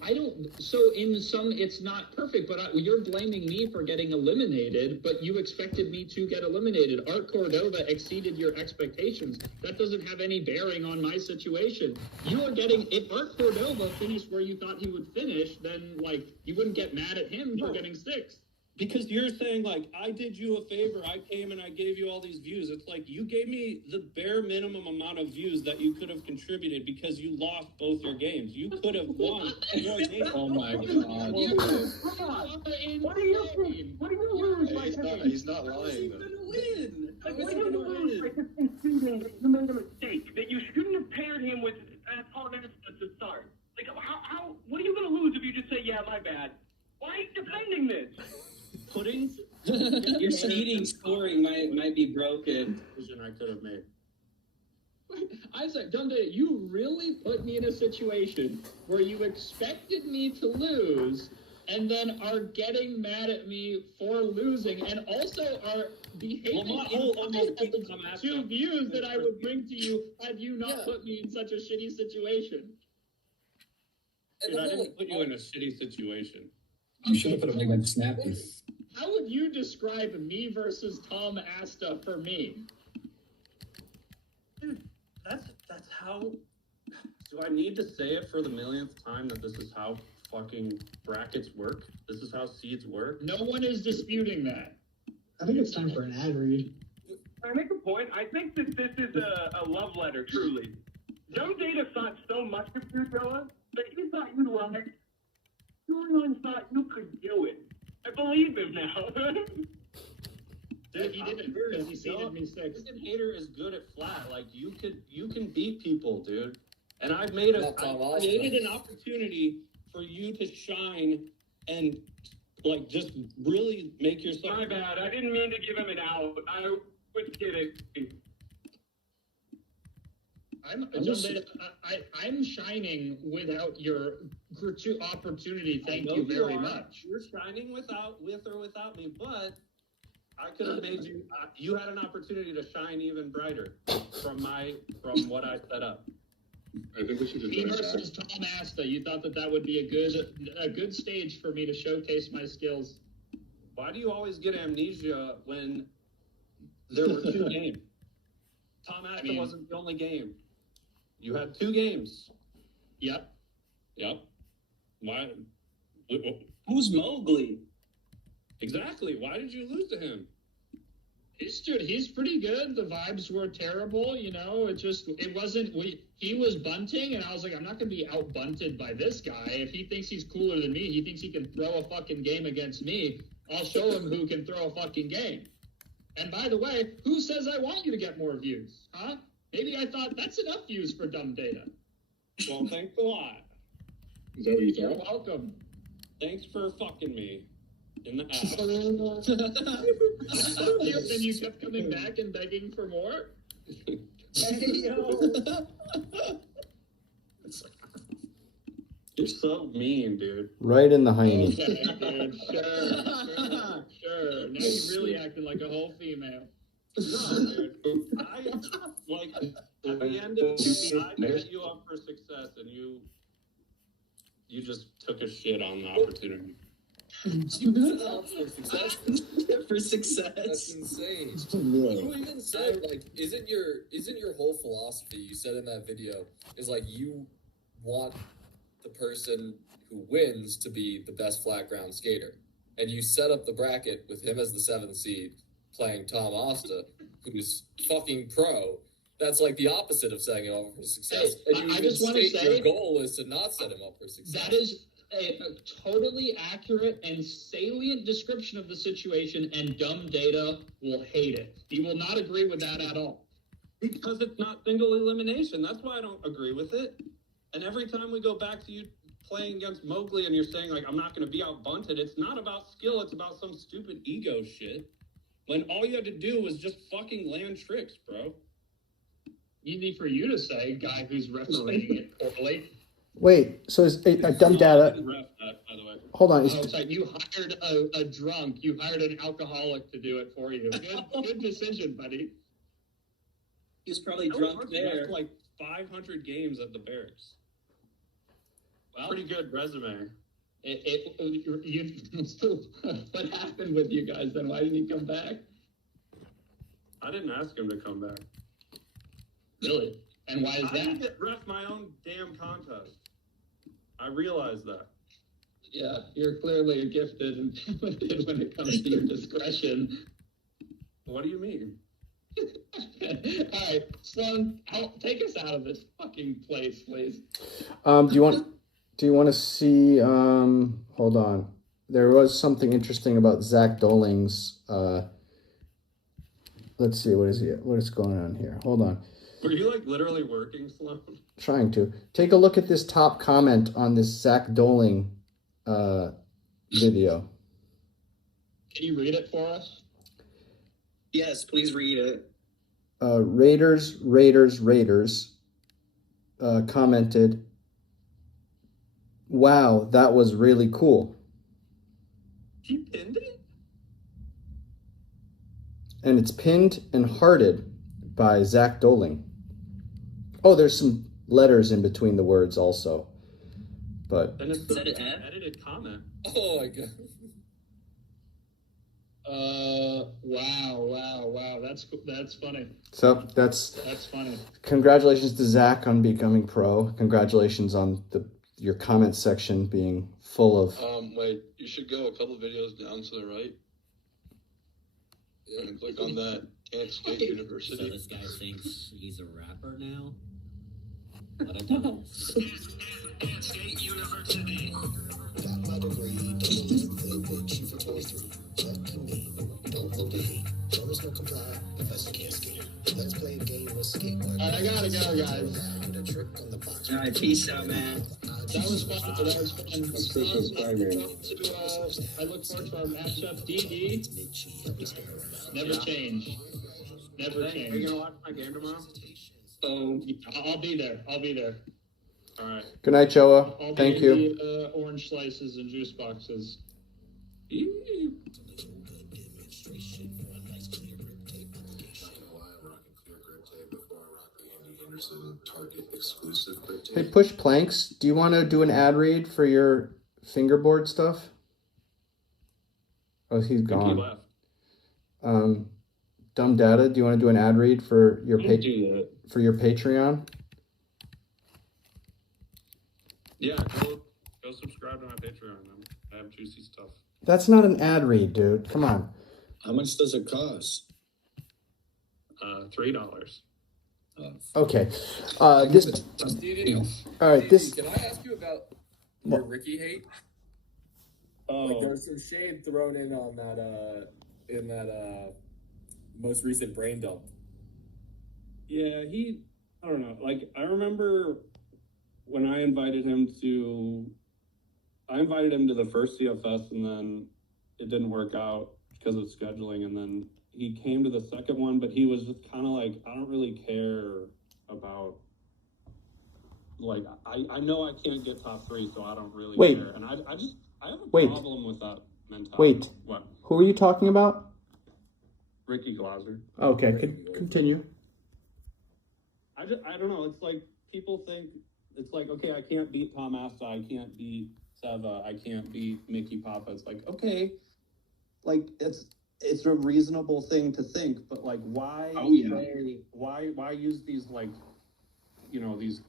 I don't, so in some, it's not perfect, but you're blaming me for getting eliminated, but you expected me to get eliminated. Art Cordova exceeded your expectations. That doesn't have any bearing on my situation. You are getting, if Art Cordova finished where you thought he would finish, then, like, you wouldn't get mad at him for getting 6th. Because you're saying, like, I did you a favor, I came and I gave you all these views. It's like, you gave me the bare minimum amount of views that you could have contributed because you lost both your games. You could have won your game. Oh my God. What do you lose by He's not lying. What do you lose by conceding that you made a mistake? That you shouldn't have paired him with Paul Anderson at the start? Like, how? What are you going to lose if you just say, yeah, my bad? Why are you defending this? Putting Your seeding scoring might be broken. Decision I could have made. I said, Dundee, you really put me in a situation where you expected me to lose and then are getting mad at me for losing and also are behaving the 2 views that I would bring to you had you not put me in such a shitty situation. Dude, I didn't put you in a shitty situation. You should have put him in Snappy. How would you describe me versus Tom Asta for me? Dude, that's how... Do I need to say it for the millionth time that this is how fucking brackets work? This is how seeds work? No one is disputing that. I think it's time for an ad read. Can I make a point? I think that this is a love letter, truly. Dumb Data thought so much of you, Joa, that he thought you liked. Julian thought you could do it. I believe him now. Dude, he didn't because he seeded me 6th. Fucking hater is good at flat. Like, you can beat people, dude. And I created an opportunity for you to shine and, like, just really make yourself... My bad. I didn't mean to give him an out. I was kidding. I'm shining without your opportunity. Thank you very much. You're shining with or without me, but I could have made you. You had an opportunity to shine even brighter from what I set up. I think we should Me address versus that. Tom Asta. You thought that would be a good stage for me to showcase my skills. Why do you always get amnesia when there were 2 games? Tom Asta wasn't the only game. You had 2 games. Yep. Why? Who's Mowgli? Exactly. Why did you lose to him? He's pretty good. The vibes were terrible, you know. It wasn't. He was bunting, and I was like, I'm not going to be out bunted by this guy. If he thinks he's cooler than me, he thinks he can throw a fucking game against me. I'll show him who can throw a fucking game. And by the way, who says I want you to get more views? Huh? Maybe I thought that's enough views for dumb data. Well, thanks a lot. Is that what you You're thought? welcome. Thanks for fucking me in the ass. And you kept coming back and begging for more? Hey, yo. You're so mean, dude. Right in the hiney. Okay, dude. Sure. Now you're really acting like a whole female. No, dude. At the end of the day, I set you up for success, and you just took a shit on the opportunity. For success. That's insane. You even said, like, isn't your whole philosophy you said in that video is like you want the person who wins to be the best flat ground skater, and you set up the bracket with him as the 7th seed playing Tom Asta, who's fucking pro. That's like the opposite of setting him up for success. Hey, and you I just want to say your goal is to not set him up for success. that is a totally accurate and salient description of the situation, and dumb data will hate it. He will not agree with that at all. Because it's not single elimination. That's why I don't agree with it. And every time we go back to you playing against Mowgli and you're saying, like, I'm not going to be out bunted, it's not about skill. It's about some stupid ego shit. When all you had to do was just fucking land tricks, bro. Easy for you to say, guy who's refereeing it poorly. Wait, so is dumb data? Ref that, by the way. Hold on. Oh, sorry, you hired a drunk. You hired an alcoholic to do it for you. Good decision, buddy. He was probably drunk there. Like 500 games at the Barracks. Well, pretty good resume. What happened with you guys then? Why didn't he come back? I didn't ask him to come back. Really? And why is I didn't that? get ref my own damn contest. I realized that. Yeah, you're clearly gifted and talented when it comes to your discretion. What do you mean? All right, Sloan, take us out of this fucking place, please. Do you want to see? Hold on. There was something interesting about Zach Doling's. Let's see. What is going on here? Hold on. Were you like literally working, Sloan? Trying to take a look at this top comment on this Zach Doling video. Can you read it for us? Yes, please read it. Raiders commented, "Wow, that was really cool." He pinned it? And it's pinned and hearted by Zach Doling. Oh, there's some letters in between the words also. But And it's an edited comment. Oh my god. Wow. That's funny. so that's funny. Congratulations to Zach on becoming pro. Congratulations on your comment section being full of. Wait, you should go a couple videos down to the right. And click on that Can't Skate University. So this guy thinks he's a rapper now? Let him know. Can't Skate University. Got my degree, don't chief of poetry. Lucky me, don't vote the hate. Jonas no comply, professor can't skate. Let's play a game of skate. Alright, I gotta go, guys. Get a trick on the box. Alright, peace out, man. That was fun. That's Christmas Spider-Man. I look forward to our matchup. DD. Never change. Never change. Are you gonna watch my game tomorrow? Oh, I'll be there. All right. Good night, Joa. I'll Thank be you. in the orange slices and juice boxes. target exclusive Hey, Push Planks, do you want to do an ad read for your fingerboard stuff? Oh, he's He gone. left. Dumb Data, do you want to do an ad read for your Don't do that. for your Patreon? Yeah, go subscribe to my Patreon. I have juicy stuff. That's not an ad read, dude. Come on. How much does it cost? $3. Okay. This. All right. This. Can I ask you about your Ricky hate? Like there's some shade thrown in on that most recent brain dump. Yeah, I don't know. Like, I remember when I invited him to the first CFS, and then it didn't work out because of scheduling, and then he came to the second one, but he was just kind of like, I don't really care about, like, I know I can't get top 3, so I don't really care. And I have a problem with that mentality. What? Who are you talking about? Ricky Glaser. Okay, continue. I don't know. It's like people think it's like, okay, I can't beat Tom Assa, I can't beat Seva, I can't beat Mickey Papa. It's like, okay, like it's a reasonable thing to think, but like why why use these, like, you know, these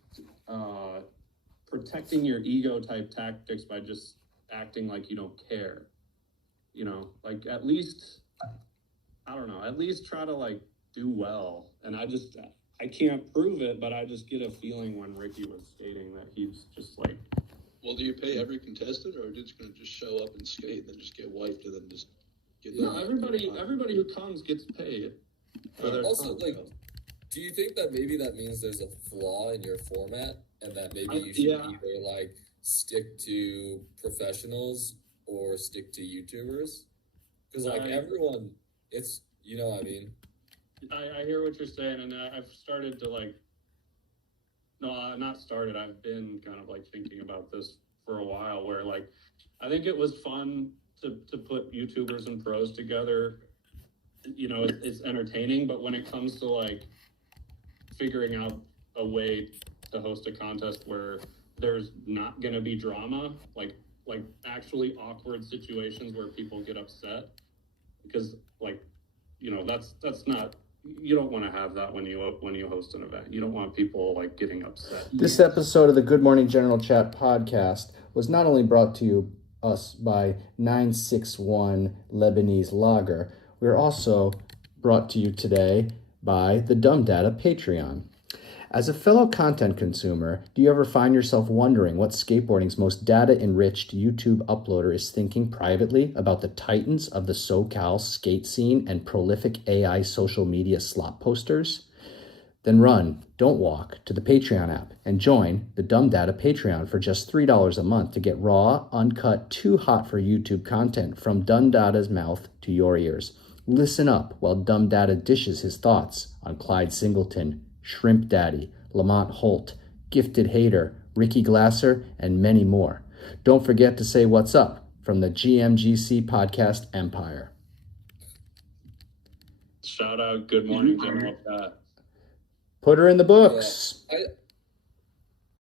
protecting your ego type tactics by just acting like you don't care? You know, like at least I don't know, at least try to like do well. And I can't prove it, but I just get a feeling when Ricky was stating that he's just like. Well, do you pay every contestant, or are you just going to just show up and skate and then just get wiped and then just get? No, everybody who comes gets paid. Also, like, do you think that maybe that means there's a flaw in your format, and that maybe you should either like stick to professionals or stick to YouTubers? Because like everyone, it's, you know what I mean. I hear what you're saying, and I've started to like. No, not started. I've been kind of like thinking about this for a while. Where like, I think it was fun to put YouTubers and pros together. You know, it's entertaining, but when it comes to like figuring out a way to host a contest where there's not going to be drama, like actually awkward situations where people get upset, because like, you know, that's not. You don't want to have that when you host an event. You don't want people like getting upset. This episode of the Good Morning General Chat podcast was not only brought to us by 961 Lebanese Lager, we are also brought to you today by the Dumb Data Patreon. As a fellow content consumer, do you ever find yourself wondering what skateboarding's most data-enriched YouTube uploader is thinking privately about the titans of the SoCal skate scene and prolific AI social media slop posters? Then run, don't walk, to the Patreon app and join the Dumb Data Patreon for just $3 a month to get raw, uncut, too hot for YouTube content from Dumb Data's mouth to your ears. Listen up while Dumb Data dishes his thoughts on Clyde Singleton, Shrimp Daddy, Lamont Holt, Gifted Hater, Ricky Glasser, and many more. Don't forget to say what's up from the GMGC podcast empire. Shout out Good Morning General Chat. Put her in the books. Yeah.